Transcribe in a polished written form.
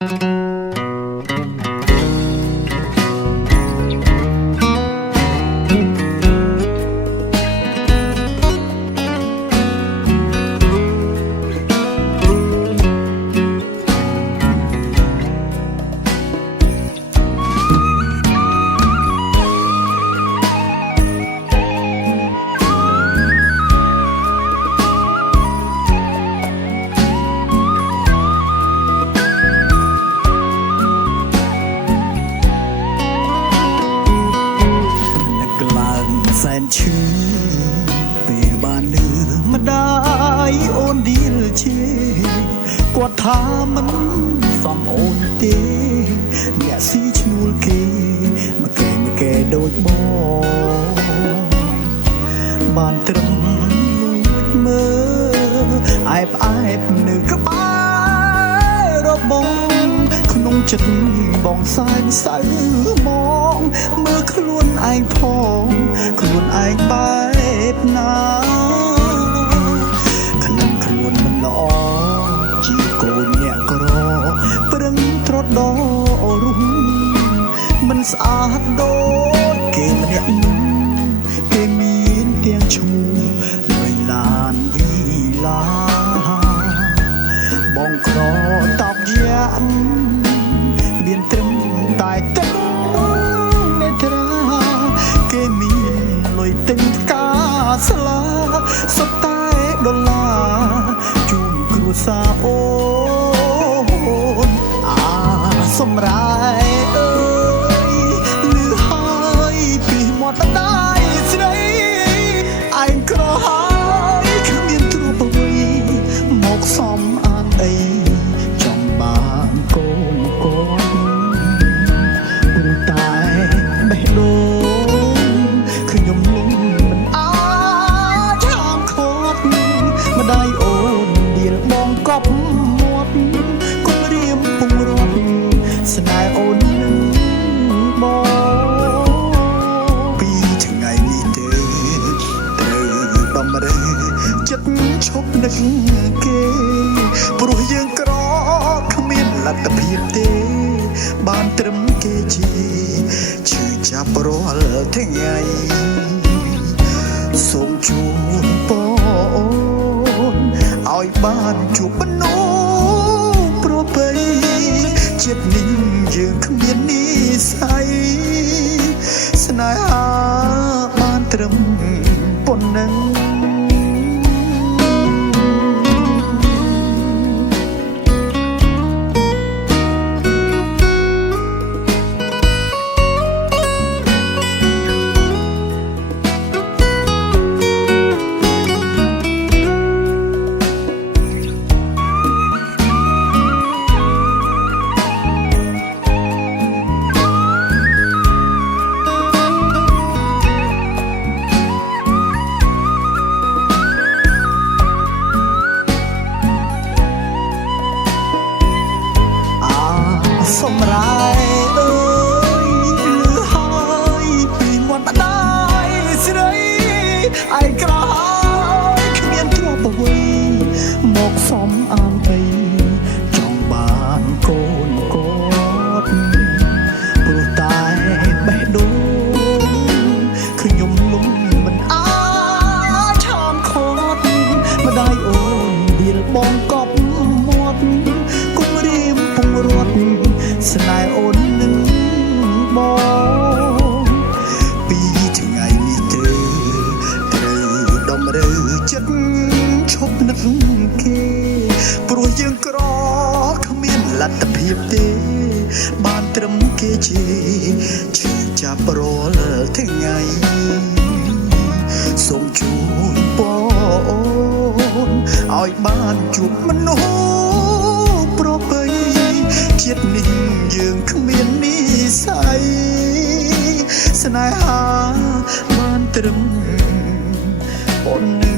แสนชื่อពេលបានលឺម្ដាយអូនឌីលជេគាត់ថាមិនសមអូនទេអ្នកស៊ីឈ្នួលគេមកកែដូចបងបានត្រឹមលួចមើលអែបនៅក្បែររបងក្នុងចិត្តបងសែនសៅមងមើលខ្លួនឯងផងខ្លួនឯងបែបណាខ្លួនមិនល្អជាកូនអ្នកក្រប្រឹងត្រដរុំមិនស្អាតដូចគេម្នាក់នោះគេមានទាំងឈ្មោះលួយឡានវីឡាបងក្រតបយ៉ាងមានត្រឹមតែទឹកនេត្រាគេមានលុយទិញផ្កាស្លាសុទ្ធតែដុល្លារជូនគ្រួសារអូនសម្រែអើយលឺហើយពីមាត់ដៃស្រីឯងក្រហើយគ្មានទ្រព្យអ្វីមកសំអាងអីចង់បានកូនគាត់ព្រោះតែបេះដូងខ្ញុំលំមិនអាចហាមឃាត់ម្ដាយអូនដៀលបងកប់មាត់គុំរៀមពងរត់ស្នេហ៍អូននឹងបងពីថ្ងៃនេះទេត្រូវបំរើចិត្តឈប់នឹកគេព្រោះយើងក្រគ្មានលទ្ធភាពទេបានត្រឹមគេជាឈឺចាប់រាល់ថ្ងៃសូមជូនបងឲ្យបានជួបមនុស្សប្រពៃចិត្តនេះយើងគ្មាននិស្ស័យស្នេហាបានត្រឹមប៉ុណ្ណឹងសម្រែអើយលឺហើយពីមាត់ម្ដាយស្រីឯងក្រហើយគ្មានទ្រព្យអ្វីមកសំអាងអីចង់បានកូនគាត់ព្រោះតែបេះដូងខ្ញុំលំមិនអាចឆាមខត់ម្ដាយអូនឌីលបងកប់មាត់គុំរៀមពងរត់ស្នេហ៍អូននឹងបងពីថ្ងៃនេះទៅត្រូវដំរើចិត្តឈប់នឹកគេព្រោះយើងក្រគ្មានលទ្ធភាពទេបានត្រឹមគេជាឈឺចាប់រាល់ថ្ងៃសូមជូនបងឲ្យបានជួបមនុស្សប្រពៃជាតិនេះយើងគ្មាននិស្ស័យស្នេហាបានត្រឹមប៉ុណ្ណឹង